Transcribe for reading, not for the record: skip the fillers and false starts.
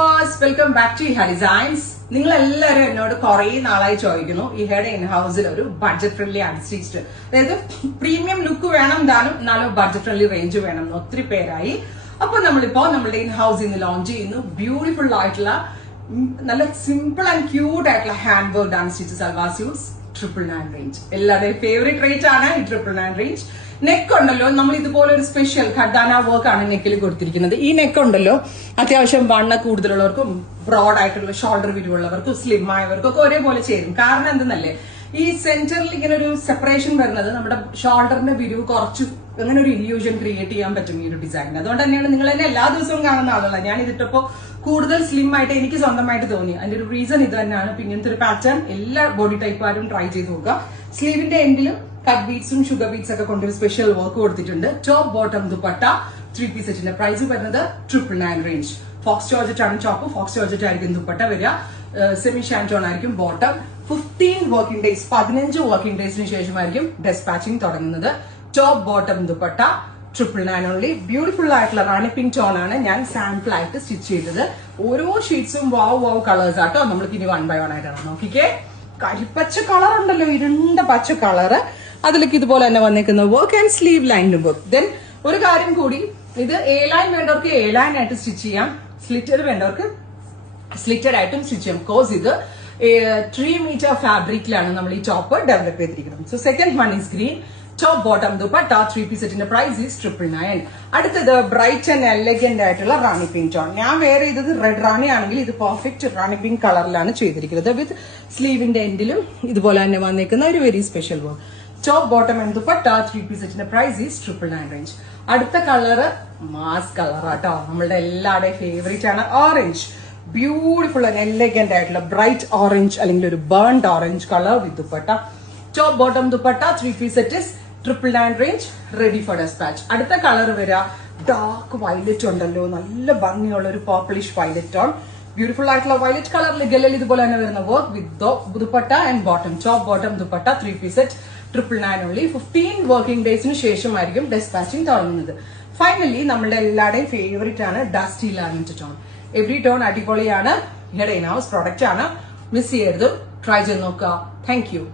Viewers, welcome back to ഇഹ designs. നിങ്ങൾ എല്ലാവരും എന്നോട് കുറെ നാളായി ചോദിക്കുന്നു ഇഹയുടെ ഇൻ ഹൗസിൽ ഒരു ബഡ്ജറ്റ് ഫ്രണ്ട്ലി അൺസ്റ്റിച്ച്ഡ്, അതായത് പ്രീമിയം ലുക്ക് വേണം താനും എന്നാലും ബഡ്ജറ്റ് ഫ്രണ്ട്ലി റേഞ്ച് വേണം എന്ന് ഒത്തിരി പേരായി. അപ്പൊ നമ്മളിപ്പോ നമ്മുടെ ഇൻ ഹൗസിൽ നിന്ന് ലോഞ്ച് ചെയ്യുന്നു ബ്യൂട്ടിഫുൾ ആയിട്ടുള്ള നല്ല സിമ്പിൾ ആൻഡ് ക്യൂട്ട് ആയിട്ടുള്ള hand work unstitch salwar suits 999 range. എല്ലാവരുടെയും ഫേവറേറ്റ് റേറ്റ് ആണ് ഈ 999 റേഞ്ച്. നെക്ക് ഉണ്ടല്ലോ, നമ്മൾ ഇതുപോലെ ഒരു സ്പെഷ്യൽ ഖഡാന വർക്ക് ആണ് നെക്കിൽ കൊടുത്തിരിക്കുന്നത്. ഈ നെക്ക് ഉണ്ടല്ലോ അത്യാവശ്യം വണ്ണ കൂടുതലുള്ളവർക്കും ബ്രോഡ് ആയിട്ടുള്ള ഷോൾഡർ വിരിവുള്ളവർക്കും സ്ലിം ആയവർക്കും ഒക്കെ ഒരേപോലെ ചേരും. കാരണം എന്തെന്നല്ലേ, ഈ സെന്ററിൽ ഇങ്ങനെ ഒരു സെപ്പറേഷൻ വരുന്നത് നമ്മുടെ ഷോൾഡറിന്റെ വിരിവ് കുറച്ച് അങ്ങനെ ഒരു ഇല്യൂഷൻ ക്രിയേറ്റ് ചെയ്യാൻ പറ്റും ഈ ഒരു ഡിസൈൻ. അതുകൊണ്ട് തന്നെയാണ് നിങ്ങൾ എന്നെ എല്ലാ ദിവസവും കാണുന്ന ആളല്ല. ഞാൻ ഇതിട്ടപ്പോ കൂടുതൽ സ്ലിം ആയിട്ട് എനിക്ക് സ്വന്തമായിട്ട് തോന്നി. അതിന്റെ ഒരു റീസൺ ഇത് തന്നെയാണ്. പിന്നെ ഇങ്ങനത്തെ ഒരു പാറ്റേൺ എല്ലാ ബോഡി ടൈപ്പുകാരും ട്രൈ ചെയ്ത് നോക്കുക. സ്ലീവിന്റെ എൻഡിലും കട്ട് ബീഡ്സും ഷുഗർ ബീഡ്സ് ഒക്കെ കൊണ്ടൊരു സ്പെഷ്യൽ വർക്ക് കൊടുത്തിട്ടുണ്ട്. ടോപ്പ് ബോട്ടം ദുപ്പട്ട 3 പീസ് സെറ്റിന്റെ പ്രൈസ് വരുന്നത് 999 റേഞ്ച്. ഫോക്സ് ജോർജറ്റ് ആണ് ടോപ്പ്, ഫോക്സ് ജോർജറ്റ് ആയിരിക്കും ദുപ്പട്ട വരിക. സെമി ഷാൻറ്റോൺ ആയിരിക്കും ബോട്ടം. 15 വർക്കിംഗ് ഡേയ്സ് 15 വർക്കിംഗ് ഡേയ്സിന് ശേഷമായിരിക്കും ഡെസ്പാച്ചിങ് തുടങ്ങുന്നത്. Top bottom dupatta 999 only. Beautiful ആയിട്ടുള്ള റാണി പിങ്ക് ടോൺ ആണ് ഞാൻ സാമ്പിൾ ആയിട്ട് സ്റ്റിച്ച് ചെയ്തത്. ഓരോ ഷീറ്റ്സും വാവ് കളേഴ്സ് ആട്ടോ. നമ്മൾക്ക് ഇനി 1 by 1 ആയിട്ടാണ്. നോക്കിക്കേ, കരിപ്പച്ച കളർ ഉണ്ടല്ലോ, ഇരുണ്ട പച്ച കളറ്. അതിലേക്ക് ഇതുപോലെ തന്നെ വന്നിരിക്കുന്ന വർക്ക് ആൻഡ് സ്ലീവ് ലൈനും വർക്ക്. ദെൻ ഒരു കാര്യം കൂടി, ഇത് എ ലൈൻ വേണ്ടവർക്ക് എ ലൈൻ ആയിട്ട് സ്റ്റിച്ച് ചെയ്യാം, സ്ലിറ്റഡ് വേണ്ടവർക്ക് സ്ലിറ്റഡ് ആയിട്ടും സ്റ്റിച്ച് ചെയ്യാം. ബിക്കോസ് ഇത് 3 മീറ്റർ ഫാബ്രിക്കിലാണ് നമ്മൾ ഈ ടോപ്പ് ഡെവലപ്പ് ചെയ്തിരിക്കുന്നത്. So second one is green. Top bottom dupatta 3 piece സെറ്റിന്റെ പ്രൈസ് ഈസ് 999. അടുത്തത് ബ്രൈറ്റ് ആൻഡ് എലഗന്റ് ആയിട്ടുള്ള റാണി പിങ്ക് ടോൺ. ഞാൻ വേറെ ചെയ്തത് റെഡ് റാണി ആണെങ്കിൽ ഇത് പെർഫെക്റ്റ് റാണി പിങ്ക് കളറിലാണ് ചെയ്തിരിക്കുന്നത്. വിത്ത് സ്ലീവിന്റെ എൻഡിലും ഇതുപോലെ തന്നെ വന്നിരിക്കുന്ന ഒരു very special work. Top bottom and dupatta 3 piece സെറ്റിന്റെ പ്രൈസ് ഈസ് 999 റേഞ്ച്. അടുത്ത കളറ് മാസ് കളർ ആട്ടോ, നമ്മളുടെ എല്ലാവരുടെയും ഫേവറേറ്റ് ആണ്. ഓറഞ്ച്, ബ്യൂട്ടിഫുൾ ആൻഡ് എലഗന്റ് ആയിട്ടുള്ള ബ്രൈറ്റ് ഓറഞ്ച് അല്ലെങ്കിൽ ഒരു burnt orange colour with dupatta. Top bottom dupatta 3 piece set is 999 range, ready for dispatch. അടുത്ത കളർ വരിക ഡാർക്ക് വയലറ്റ് ഉണ്ടല്ലോ, നല്ല ഭംഗിയുള്ള ഒരു പർപ്പിളിഷ് വയലറ്റ് ടോൺ. ബ്യൂട്ടിഫുൾ ആയിട്ടുള്ള വയലറ്റ് കളറിൽ ഗല്ലൽ ഇതുപോലെ തന്നെ വരുന്ന work with dupatta and bottom. Top bottom dupatta 3 piece set 999 only. 15 working ഡേയ്സിന് ശേഷമായിരിക്കും ഡെസ്പാച്ചിങ് തുടങ്ങുന്നത്. ഫൈനലി നമ്മുടെ എല്ലാവരുടെയും ഫേവറേറ്റ് ആണ് dusty lavender tone. Every tone അടിപൊളിയാണ്. ഇഹയുടെ ഇൻ ഹൗസ് പ്രോഡക്റ്റ് ആണ്, മിസ് ചെയ്യരുത്. ട്രൈ ചെയ്ത് നോക്കുക. Thank U.